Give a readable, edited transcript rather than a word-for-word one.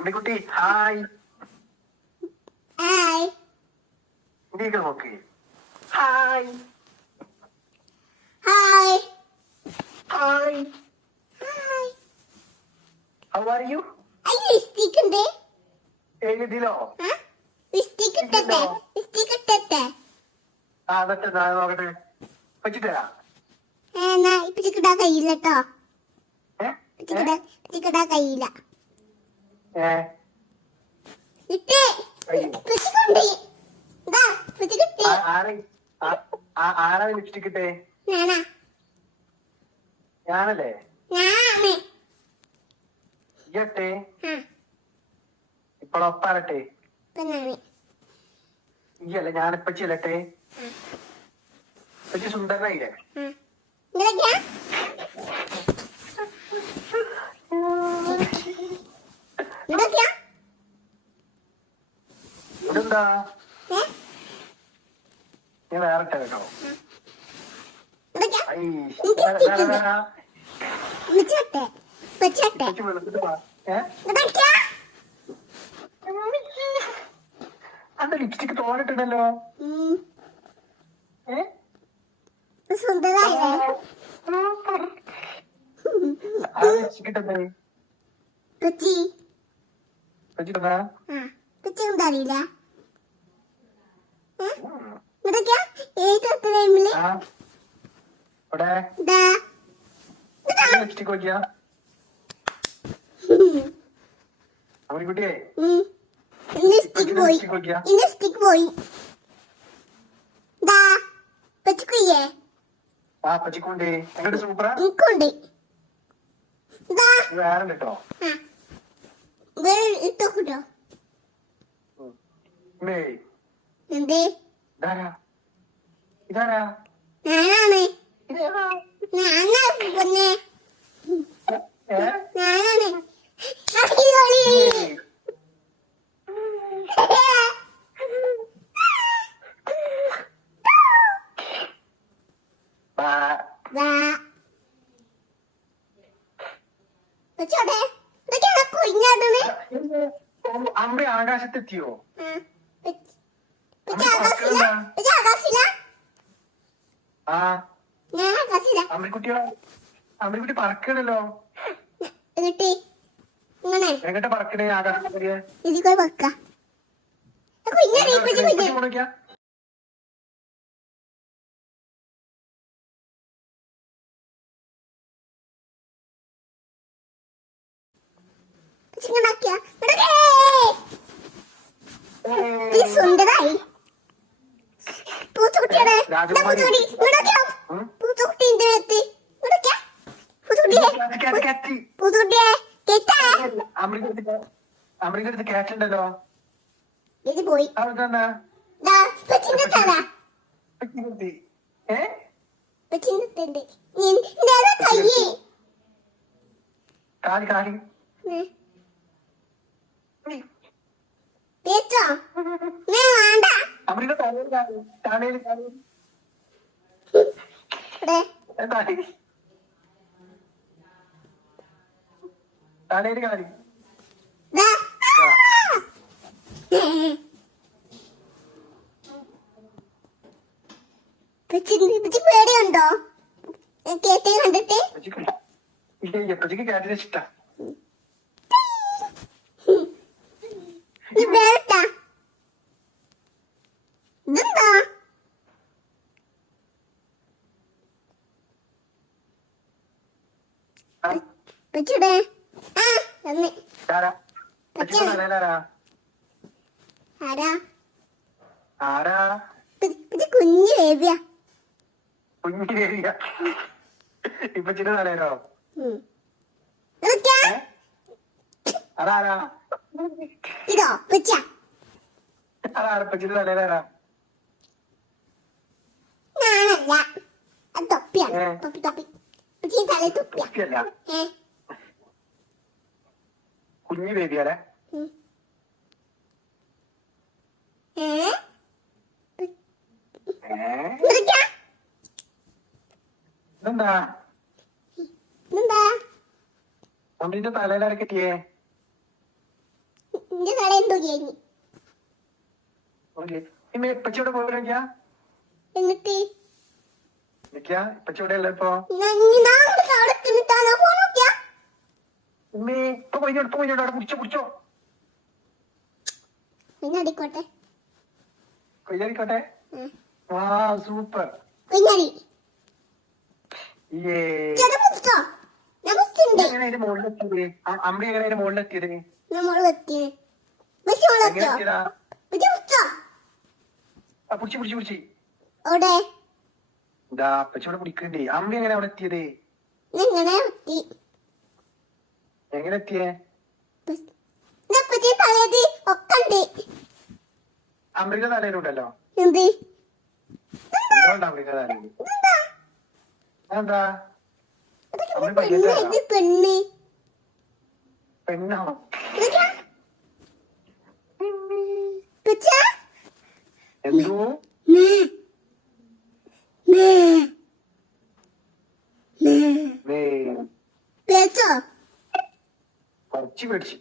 അമ്മിക്കുട്ടി hi. Hi. നീക്ക നോക്ക്. Hi hi. Hi. Hi. How are you? Lipstick ഉണ്ട്. എഴുതിലോ? Lipstick ഇട്ടട്ടെ. Lipstick ഇട്ടട്ടെ. ആ അതൊക്കെ നോക്കട്ടെ. വെച്ചിട്ടാ എന്നാ ഇപ്പിച്ചിക്കിടാ കഴിയില്ല കേട്ടോ. ഇപ്പിച്ചിക്കിടാ കഴിയില്ല. ഇട്ടേ ഇപ്പിച്ചിക്കുണ്ട്. ഇതാ ഇപ്പിച്ചിക്കിട്ടേ. ആരാ ലിപ്സ്റ്റിക് ഇട്ടേ? ഞാനാ. ഞാനല്ലേ? ഞാനാണ്. ഇയ്യട്ടെ ഇപ്പഴൊപ്പാരട്ടെ? ഇയ്യല്ലേ ഞാനിപ്പച്ചില്ലട്ടെ. ഇപ്പച്ചി സുന്ദരനായില്ലേ? ഇതെന്താ? ഞാൻ വേറെ ഇട്ട കേട്ടോ. അന്റെ ലിപ്സ്റ്റിക് തോന്നിട്ടുണ്ടല്ലോ. അറിയില്ല. ലിപ്സ്റ്റിക് നോക്കിയാ അവരിക്കുട്ടിയെ ലിപ്സ്റ്റിക് പോയി. പച്ചക്കുയ്യേ ആ പച്ചിക്കുണ്ട്. എങ്ങോട്ട് സൂപ്പറാ? എനിക്കുണ്ട്. വേറെ കേട്ടോ. ഇട്ടോട്ടോ. എന്തേ ഇതാരാ? ഞാനാണ്. ഞാനാണ്. ഞാനാണ്. അമ്പ ആകാശത്തെത്തിയോ? ആ അമ്മിക്കുട്ടിയോ? അമ്മിക്കുട്ടി പറക്കണല്ലോ. എങ്ങോട്ട് പറക്കണേ? ആകാശത്തേക്ക് സുന്ദരായി. പൂച്ചുകുട്ടിയുടെ പൂച്ചുകുട്ടി അമ്രിക്കടുത്ത് കാറ്റുണ്ടല്ലോ. ഇത് പോയി. അതെന്താ? കാലി കാലി അമ്രിക്ക തലയിൽ തലയിൽ കാലി പേടിയുണ്ടോ കേട്ടേ കണ്ടിട്ട്? എപ്പോഴേക്ക് കാറ്റിന് ഇഷ്ട. ഇതെന്താ പച്ചൂടെ? കുഞ്ഞു ബേബിയാ. കുഞ്ഞു ബേബിയാ. ഇപ്പച്ചിന്റെ തലേരോ? അതാരാ? ഇതോ പച്ച? അതാരാ പച്ചിന്റെ തലേരാ? ഞാനല്ല, അത് തൊപ്പിയാണ്. തൊപ്പി തൊപ്പി തലേ തൊപ്പിയല്ല. കുഞ്ഞു ബേബിയാലേ? ഇതെന്താ? അമ്മിന്റെ തലയിലരക്കെത്തിയേ? നിന്റെ തല എന്തോ കഴിഞ്ഞു. ഓക്കെ ഇമ്മ ഇപ്പച്ചിയുടെ പോയില്ല എന്നിട്ട് ഇപ്പച്ചിയുടെ അല്ല ഇപ്പൊ അവിടെ തിന്നിട്ടാണോ പോണോക്കിയാ? ഉമ്മേ ഇപ്പൊ കഴിഞ്ഞോട്ട് അവിടെ പിടിച്ചോ പിന്നെ അടിക്കോട്ടെ. കൊയ്യാറിക്കോട്ടെ. ആ സൂപ്പർ. കുഞ്ഞാടി ഏ ചേട്ടാ മുറിച്ചോ? ഞാൻ മുറിച്ചിട്ടുണ്ട്. എങ്ങനെ അതിന്റെ മുകളിലെത്തിയത്? അമ്മ എങ്ങനെ അതിന്റെ മുകളിലെത്തിയത്? നമ്മൾ എത്തിയത് പക്ഷെ എങ്ങനെ എത്തിയോ? എത്തിയതാ? മുറിച്ചോ? ആ പിടിച്ച് അവിടെ ഇതാ അപ്പച്ചിയോടെ പിടിക്കണ്ടേ. അമ്മ എങ്ങനെ അവിടെ എത്തിയത്? എങ്ങനെ എത്തി? എങ്ങനെ എത്തിയേ? പറ്റി തലേത് ഒക്കെ ഉണ്ട്. അമൃത തലയിലുണ്ടല്ലോ. എന്ത് എന്തുകൊണ്ട് അമൃത തലയിൽ? എന്താ അമ്മ പെണ്ണ് പെണ്ണ് പെണ്ണോ? എന്തോ പേച്ചോ കുറച്ച് പേടിച്ച്